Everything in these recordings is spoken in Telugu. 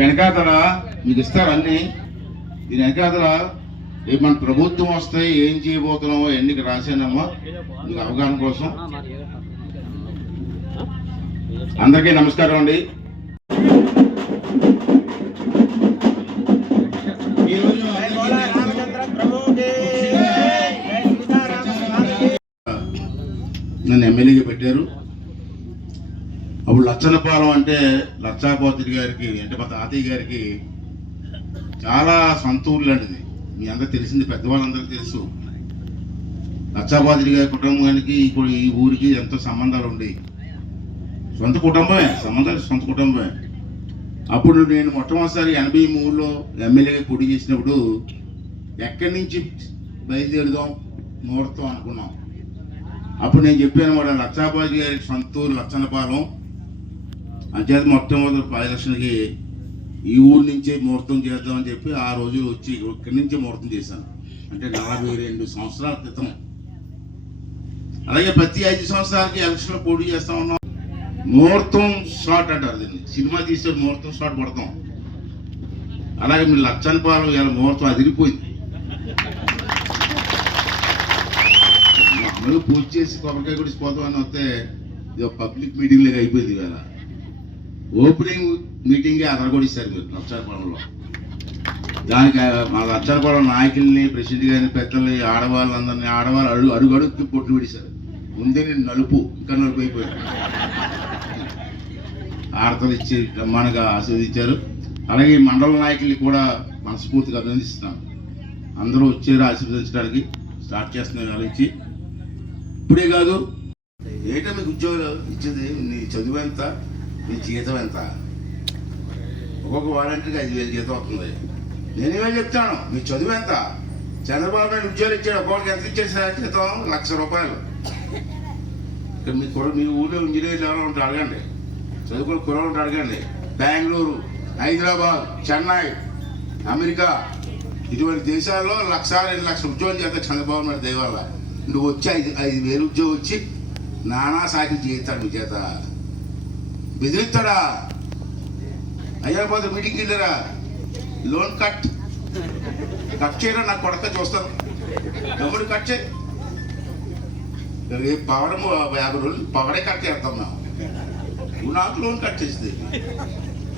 వెనకాతల మీకు ఇస్తారు అన్ని. దీని వెనకాతల రేపు మన ప్రభుత్వం వస్తే ఏం చేయబోతున్నామో ఎన్నిక రాశానమ్మా మీకు అవగాహన కోసం. అందరికీ నమస్కారం అండి. నన్ను ఎమ్మెల్యేగా పెట్టారు. అప్పుడు లచ్చనపాలెం అంటే లచ్చాపోతుడి గారికి అంటే మా తాతయ్య గారికి చాలా సొంత లాంటిది. మీ అందరు తెలిసింది పెద్దవాళ్ళందరికీ తెలుసు. లచ్చాపోతుడి గారి కుటుంబానికి ఇప్పుడు ఈ ఊరికి ఎంతో సంబంధాలు ఉండేవి సొంత కుటుంబమే సంబంధాలు సొంత కుటుంబమే. అప్పుడు నేను మొట్టమొదటిసారి ఎనభై మూడులో ఎమ్మెల్యేగా పోటీ చేసినప్పుడు ఎక్కడి నుంచి బయలుదేరుదాం ముహూర్తం అనుకున్నాం. అప్పుడు నేను చెప్పాను కూడా లక్షాబాజీ గారికి సొంతూరు లచ్చనపాలెం అంచేత మొత్తం పది లక్షలకి ఈ ఊరు నుంచే ముహూర్తం చేద్దామని చెప్పి ఆ రోజు వచ్చి ఇక్కడి నుంచే ముహూర్తం చేశాను. అంటే నలభై రెండు సంవత్సరాల క్రితం. అలాగే ప్రతి ఐదు సంవత్సరాలకి ఎలక్షన్లో పోటీ చేస్తా ఉన్నాం. ముహూర్తం షాట్ అంటారు దీన్ని. సినిమా తీసే ముహూర్తం షాట్ పడతాం. అలాగే మీ పాలు ఇలా ముహూర్తం అదిరిపోయింది. మామూలుగా పూజ చేసి కొబ్బరికాయ కూడా ఇచ్చిపోతామని వస్తే ఇది పబ్లిక్ మీటింగ్ లాగా అయిపోయింది ఇవాళ. ఓపెనింగ్ మీటింగే అదరగొడిస్తారు మీరు లక్షారపాలెంలో దానికి మా లక్షారపాలెం నాయకుల్ని ప్రెసిడెంట్ గారిని పెద్దల్ని ఆడవాళ్ళందరినీ ఆడవాళ్ళు అడుగు అడుగు అడుగుకి పొట్లు విడిశారు ముందే నేను నలుపు ఇంకా నలుపు అయిపోయాను ఆడతలు ఇచ్చి బ్రహ్మాండంగా ఆస్వాదించారు అలాగే మండల నాయకుల్ని కూడా మనస్ఫూర్తిగా అభినందిస్తున్నాను అందరూ వచ్చారు ఆశీర్వదించడానికి స్టార్ట్ చేస్తున్నారు వాళ్ళు ఇచ్చి ఇప్పుడే కాదు ఏంటో మీకు ఉద్యోగాలు ఇచ్చేది నీ చదువు ఎంత? నీ జీతం ఎంత? ఒక్కొక్క వాలంటీర్కి ఐదు వేలు జీతం వస్తుంది. నేనేమో చెప్తాను? మీ చదువు ఎంత? చంద్రబాబు నాయుడు ఉద్యోగం ఇచ్చాడు ఒక్కొక్కరికి ఎంత ఇచ్చాడు సార్ జీతం? లక్ష రూపాయలు. ఇక్కడ మీ కుర మీ ఊళ్ళో ఇంజనీర్లు ఎవరో ఉంటే అడగండి. చదువుకున్న కుర్రలు ఉంటే అడగండి. బెంగళూరు హైదరాబాద్ చెన్నై అమెరికా. ఇటువంటి దేశాల్లో లక్ష రెండు లక్షల ఉద్యోగం చేస్తా చంద్రబాబు నాయుడు దయవల్ల నువ్వు వచ్చి ఐదు ఐదు వేలు ఉద్యోగం వచ్చి నానా సాకి జీతాడు చేత బెదిరిస్తాడా? అయ్యా పోతే మీటింగ్కి వెళ్ళారా? Loan cut. కట్ చేయరా నాకు కొడక చూస్తాను. డబ్బులు కట్ చేయి. రేపు పవర్ యాభై రోజులు పవరే కట్ చేస్తాం నువ్వు నాకు లోన్ కట్ చేసింది.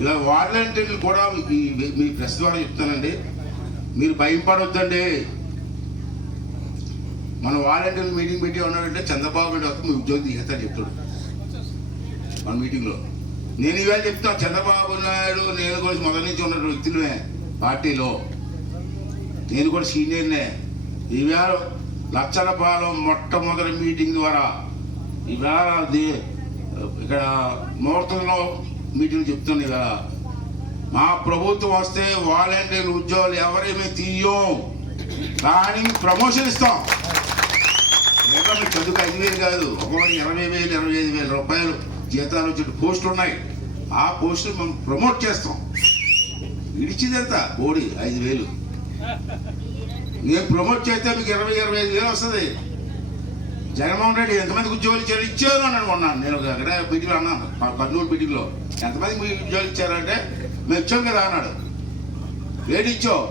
ఇలా వాళ్ళంటే కూడా మీ మీ ప్రెస్ ద్వారా చెప్తానండి మీరు భయం పడొద్దండి. మన వాలంటీర్లు మీటింగ్ పెట్టి ఉన్నాడంటే చంద్రబాబు నాయుడు వస్తే మీ ఉద్యోగం తీసేస్తాడు చెప్తాడు మన మీటింగ్లో నేను ఇవాళ చెప్తాను చంద్రబాబు నాయుడు నేను కూడా మొదటి నుంచి ఉన్న వ్యక్తులమే పార్టీలో. నేను కూడా సీనియర్నే. ఈవేళ లచ్చలపాలెం మొట్టమొదటి మీటింగ్ ద్వారా ఈవేళ ఇక్కడ ముహూర్తంలో మీటింగ్ చెప్తున్నాను ఇవాళ. మా ప్రభుత్వం వస్తే వాలంటీర్ ఉద్యోగాలు ఎవరేమీ తీయం. కానీ ప్రమోషన్ ఇస్తాం. లేదా మీ చదువుకు ఐదు వేలు కాదు ఒక్కొక్కటి ఇరవై వేలు ఇరవై ఐదు వేల రూపాయలు. జీతాలు వచ్చిన పోస్టులు ఉన్నాయి. ఆ పోస్టులు మనం ప్రమోట్ చేస్తాం. ఇడిచింది ఎంత కోడి ఐదు వేలు. నేను ప్రమోట్ చేస్తే మీకు ఇరవై ఇరవై ఐదు వేలు వస్తుంది. జగన్మోహన్ రెడ్డి ఎంతమందికి ఉద్యోగాలు ఇచ్చారు? ఇచ్చారు అని అనుకున్నాను నేను అక్కడ మీటింగ్లో అన్నాను. కర్నూలు మీటింగ్లో. ఎంతమందికి మీకు ఉద్యోగాలు ఇచ్చారంటే మేము ఇచ్చాం కదా అన్నాడు. ఏంటి ఇచ్చావు?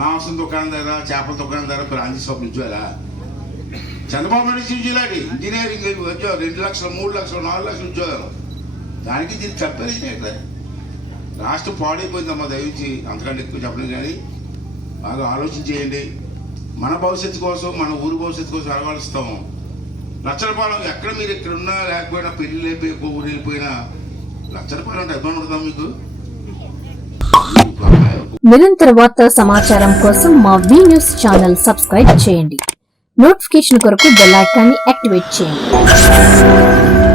మాంసం దుకాణం దగ్గర చేపల దుకాణం దగ్గర బ్రాంచీ షాపులు ఇచ్చారా చంద్రబాబు నాయుడు ఇచ్చిన ఇంజనీరింగ్ ఉద్యోగం రెండు లక్షలు మూడు లక్షలు నాలుగు లక్షలు ఉద్యోగాలు. దానికి దీన్ని చెప్పేది ఏంటి? రాష్ట్రం పాడైపోయిందమ్మా దయచేసి అంతకంటే ఎక్కువ చెప్పలేదు కానీ బాగా ఆలోచన చేయండి. మన భవిష్యత్తు కోసం మన ఊరు భవిష్యత్తు కోసం అలవాడుస్తాము లచ్చలపాలెం ఎక్కడ మీరు ఇక్కడ ఉన్నా లేకపోయినా పెళ్ళి లేకపోయి ఊరు వెళ్ళిపోయినా లచ్చలపాలెం అంటే అభిమానం ఉంటుందా మీకు? నిరంతర వార్తా సమాచారం కోసం మా వి న్యూస్ ఛానల్ సబ్స్క్రైబ్ చేయండి. నోటిఫికేషన్ కొరకు బెల్ ఐకాన్ని యాక్టివేట్ చేయండి.